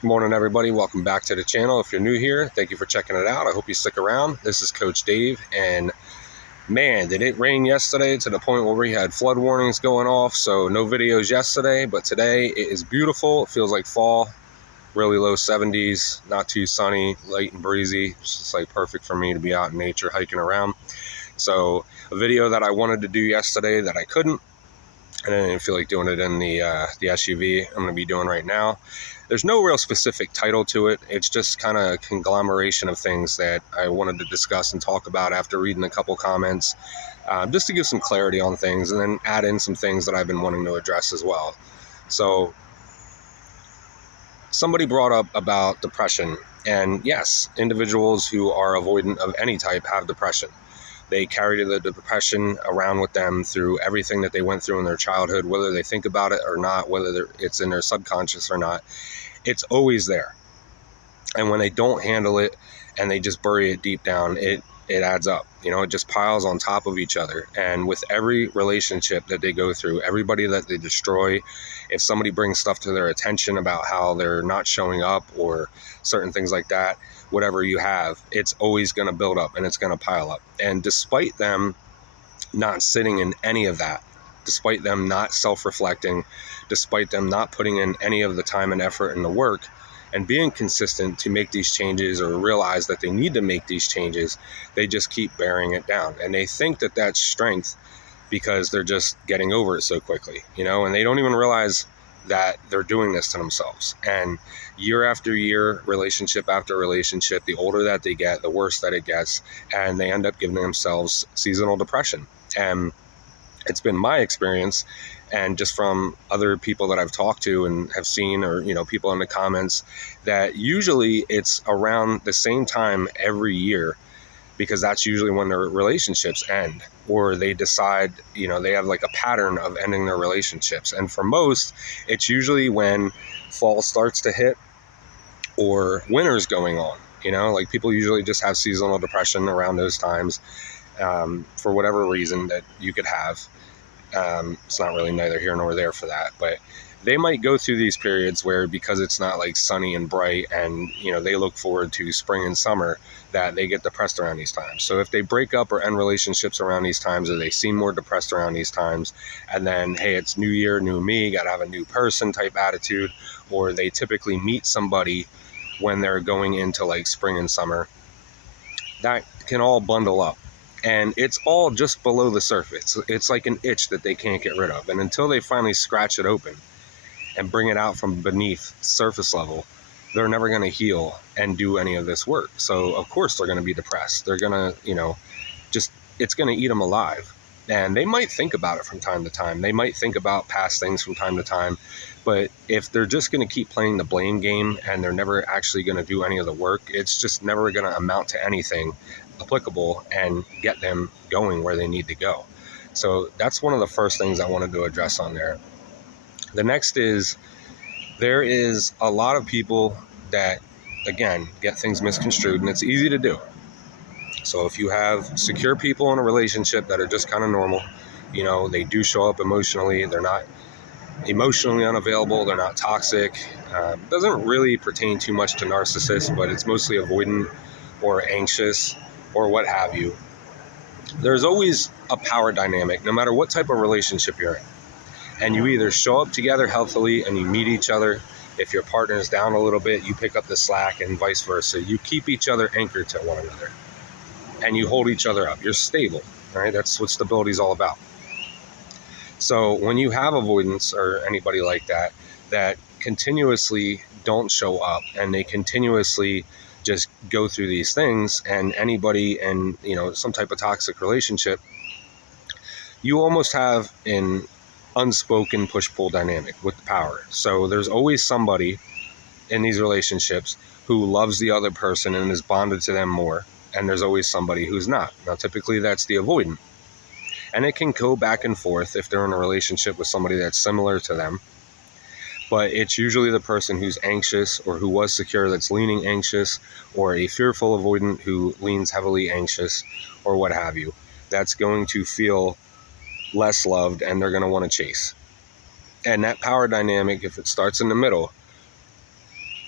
Good morning, everybody. Welcome back to the channel. If you're new here, thank you for checking it out. I hope you stick around. This is Coach Dave, and man, did it rain yesterday to the point where we had flood warnings going off, so no videos yesterday, but today it is beautiful. It feels like fall, really low 70s, not too sunny, light and breezy. It's just like perfect for me to be out in nature hiking around. So a video that I wanted to do yesterday that I couldn't, and I didn't feel like doing it in the SUV, I'm going to be doing right now. There's no real specific title to it. It's just kind of a conglomeration of things that I wanted to discuss and talk about after reading a couple comments, just to give some clarity on things and then add in some things that I've been wanting to address as well. So somebody brought up about depression, and yes, individuals who are avoidant of any type have depression. They carry the depression around with them through everything that they went through in their childhood, whether they think about it or not, whether it's in their subconscious or not. It's always there. And when they don't handle it and they just bury it deep down, it adds up. It just piles on top of each other. And with every relationship that they go through, everybody that they destroy, if somebody brings stuff to their attention about how they're not showing up or certain things like that, whatever you have, it's always going to build up and it's going to pile up. And despite them not sitting in any of that, despite them not self-reflecting, despite them not putting in any of the time and effort and the work and being consistent to make these changes or realize that they need to make these changes, they just keep bearing it down. And they think that that's strength because they're just getting over it so quickly, and they don't even realize that they're doing this to themselves. And year after year, relationship after relationship, the older that they get, the worse that it gets, and they end up giving themselves seasonal depression. And it's been my experience, and just from other people that I've talked to and have seen, or people in the comments, that usually it's around the same time every year, because that's usually when their relationships end, or they decide, they have like a pattern of ending their relationships. And for most, it's usually when fall starts to hit or winter's going on. Like people usually just have seasonal depression around those times, for whatever reason that you could have. It's not really neither here nor there for that, but they might go through these periods where, because it's not like sunny and bright and they look forward to spring and summer, that they get depressed around these times. So if they break up or end relationships around these times, or they seem more depressed around these times, and then, hey, it's new year, new me, gotta have a new person type attitude, or they typically meet somebody when they're going into like spring and summer, that can all bundle up. And it's all just below the surface. It's like an itch that they can't get rid of. And until they finally scratch it open and bring it out from beneath surface level, they're never going to heal and do any of this work. So of course they're going to be depressed. They're going to, it's going to eat them alive. And they might think about it from time to time. They might think about past things from time to time. But if they're just going to keep playing the blame game and they're never actually going to do any of the work, it's just never going to amount to anything applicable and get them going where they need to go. So that's one of the first things I wanted to address on there. The next is, there is a lot of people that, again, get things misconstrued, and it's easy to do. So if you have secure people in a relationship that are just kind of normal, they do show up emotionally, they're not emotionally unavailable, they're not toxic. Doesn't really pertain too much to narcissists, but it's mostly avoidant or anxious or what have you. There's always a power dynamic, no matter what type of relationship you're in. And you either show up together healthily and you meet each other. If your partner is down a little bit, you pick up the slack, and vice versa. You keep each other anchored to one another and you hold each other up. You're stable, right? That's what stability is all about. So when you have avoidance or anybody like that, that continuously don't show up and they continuously just go through these things, and anybody in, some type of toxic relationship, you almost have an unspoken push-pull dynamic with the power. So there's always somebody in these relationships who loves the other person and is bonded to them more, and there's always somebody who's not. Now, typically that's the avoidant. And it can go back and forth if they're in a relationship with somebody that's similar to them. But it's usually the person who's anxious or who was secure that's leaning anxious, or a fearful avoidant who leans heavily anxious, or what have you, that's going to feel less loved and they're going to want to chase. And that power dynamic, if it starts in the middle,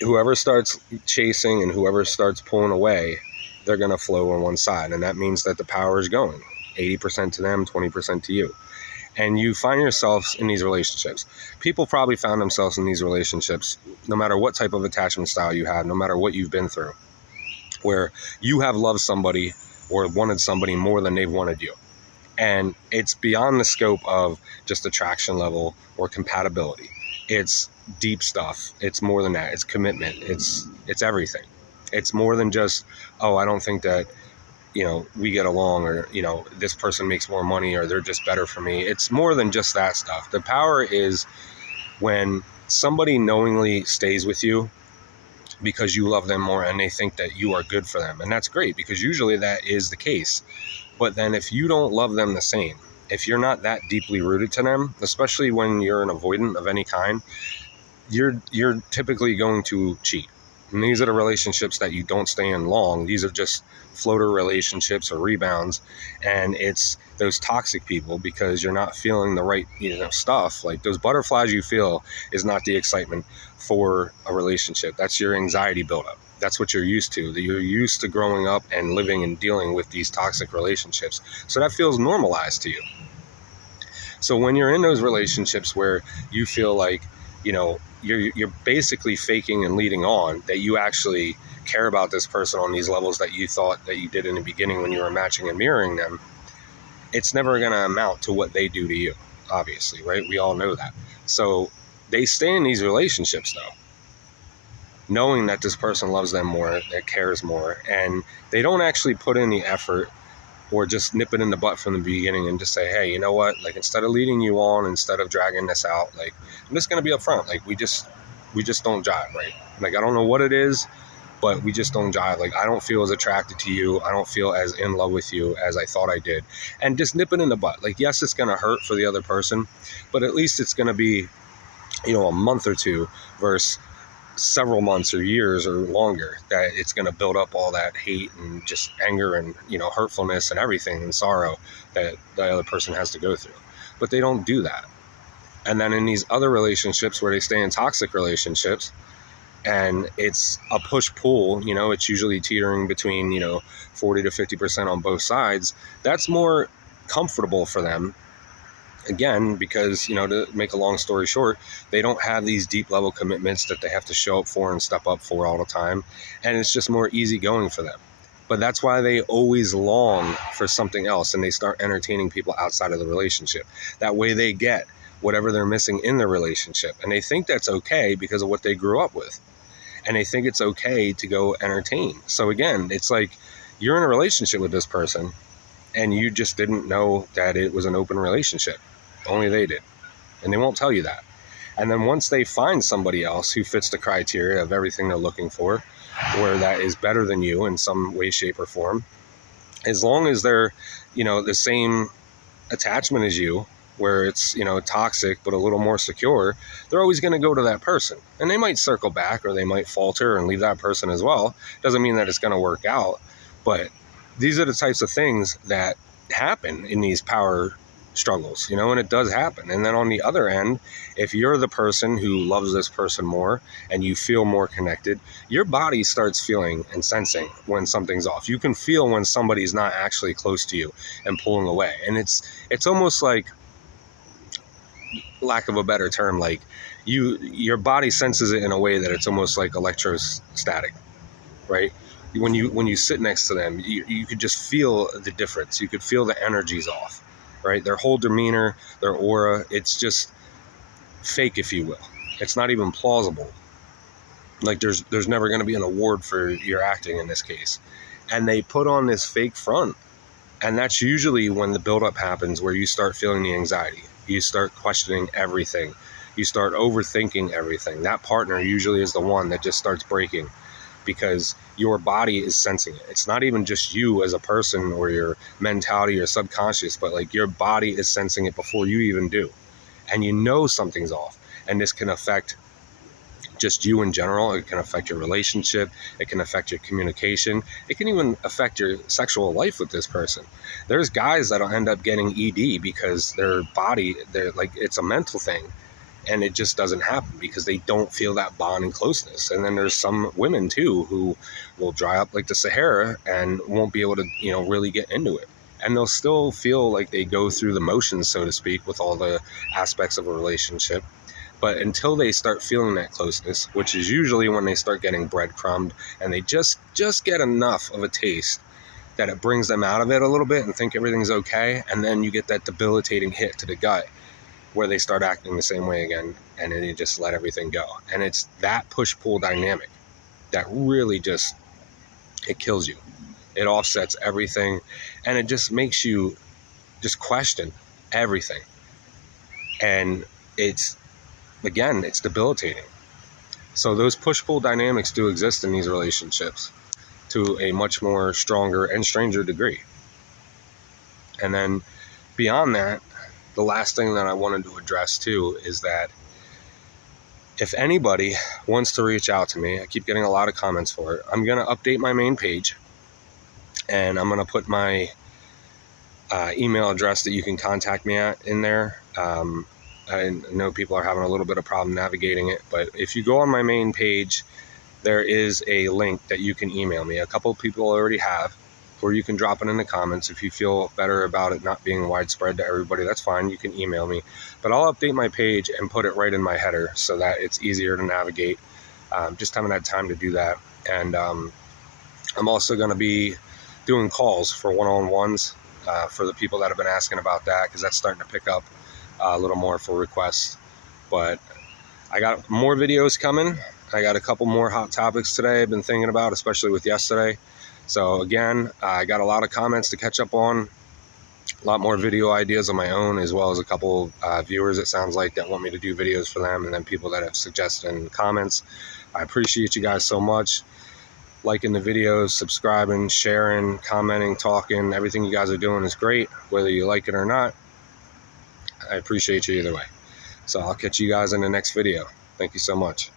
whoever starts chasing and whoever starts pulling away, they're going to flow on one side. And that means that the power is going 80% to them, 20% to you. And you find yourselves in these relationships. People probably found themselves in these relationships, no matter what type of attachment style you have, no matter what you've been through, where you have loved somebody or wanted somebody more than they've wanted you. And it's beyond the scope of just attraction level or compatibility. It's deep stuff. It's more than that. It's commitment. It's everything. It's more than just, oh, I don't think that, we get along, or, this person makes more money, or they're just better for me. It's more than just that stuff. The power is when somebody knowingly stays with you because you love them more and they think that you are good for them. And that's great, because usually that is the case. But then if you don't love them the same, if you're not that deeply rooted to them, especially when you're an avoidant of any kind, you're typically going to cheat. And these are the relationships that you don't stay in long. These are just floater relationships or rebounds. And it's those toxic people, because you're not feeling the right, stuff. Like those butterflies you feel is not the excitement for a relationship. That's your anxiety buildup. That's what you're used to. That you're used to growing up and living and dealing with these toxic relationships. So that feels normalized to you. So when you're in those relationships where you feel like, you're basically faking and leading on that you actually care about this person on these levels that you thought that you did in the beginning when you were matching and mirroring them, it's never going to amount to what they do to you, obviously, right? We all know that. So they stay in these relationships, though, knowing that this person loves them more, that cares more, and they don't actually put in the effort or just nip it in the butt from the beginning and just say, hey, you know what, like, instead of leading you on, instead of dragging this out, like, I'm just going to be upfront. Like, we just don't jive, right? Like, I don't know what it is, but we just don't jive. Like, I don't feel as attracted to you. I don't feel as in love with you as I thought I did. And just nip it in the butt. Like, yes, it's going to hurt for the other person, but at least it's going to be, a month or two versus several months or years or longer that it's going to build up all that hate and just anger and, hurtfulness and everything and sorrow that the other person has to go through. But they don't do that. And then in these other relationships where they stay in toxic relationships, and it's a push-pull, it's usually teetering between, 40 to 50% on both sides. That's more comfortable for them, again, because, to make a long story short, they don't have these deep level commitments that they have to show up for and step up for all the time. And it's just more easygoing for them. But that's why they always long for something else, and they start entertaining people outside of the relationship. That way they get whatever they're missing in the relationship. And they think that's okay because of what they grew up with. And they think it's okay to go entertain. So again, it's like you're in a relationship with this person and you just didn't know that it was an open relationship. Only they did. And they won't tell you that. And then once they find somebody else who fits the criteria of everything they're looking for, or that is better than you in some way, shape, or form, as long as they're, the same attachment as you, where it's, toxic but a little more secure, they're always going to go to that person. And they might circle back, or they might falter and leave that person as well. Doesn't mean that it's going to work out, but these are the types of things that happen in these power struggles, and it does happen. And then on the other end, if you're the person who loves this person more and you feel more connected, your body starts feeling and sensing when something's off. You can feel when somebody's not actually close to you and pulling away. And it's almost like, lack of a better term, like your body senses it in a way that it's almost like electrostatic, right? When you sit next to them, you could just feel the difference. You could feel the energy's off, right? Their whole demeanor, their aura, it's just fake, if you will. It's not even plausible. Like there's never going to be an award for your acting in this case. And they put on this fake front. And that's usually when the buildup happens, where you start feeling the anxiety. You start questioning everything. You start overthinking everything. That partner usually is the one that just starts breaking, because your body is sensing it. It's not even just you as a person or your mentality or subconscious, but like your body is sensing it before you even do. And something's off. And this can affect just you in general. It can affect your relationship. It can affect your communication. It can even affect your sexual life with this person. There's guys that'll end up getting ED because their body, they're like, it's a mental thing. And it just doesn't happen because they don't feel that bond and closeness. And then there's some women too who will dry up like the Sahara and won't be able to, really get into it. And they'll still feel like they go through the motions, so to speak, with all the aspects of a relationship. But until they start feeling that closeness, which is usually when they start getting breadcrumbed and they just get enough of a taste that it brings them out of it a little bit and think everything's okay, and then you get that debilitating hit to the gut where they start acting the same way again, and then you just let everything go. And it's that push-pull dynamic that really it kills you. It offsets everything, and it just makes you just question everything. And it's debilitating. So those push-pull dynamics do exist in these relationships to a much more stronger and stranger degree. And then beyond that, the last thing that I wanted to address too is that if anybody wants to reach out to me, I keep getting a lot of comments for it. I'm going to update my main page, and I'm going to put my email address that you can contact me at in there. I know people are having a little bit of problem navigating it, but if you go on my main page, there is a link that you can email me. A couple of people already have, or you can drop it in the comments. If you feel better about it not being widespread to everybody, that's fine. You can email me. But I'll update my page and put it right in my header so that it's easier to navigate. Just haven't had time to do that. And I'm also going to be doing calls for one-on-ones for the people that have been asking about that, because that's starting to pick up a little more for requests. But I got more videos coming. I got a couple more hot topics today I've been thinking about, especially with yesterday. So again, I got a lot of comments to catch up on, a lot more video ideas on my own, as well as a couple viewers, it sounds like, that want me to do videos for them, and then people that have suggested in comments. I appreciate you guys so much. Liking the videos, subscribing, sharing, commenting, talking, everything you guys are doing is great, whether you like it or not. I appreciate you either way. So I'll catch you guys in the next video. Thank you so much.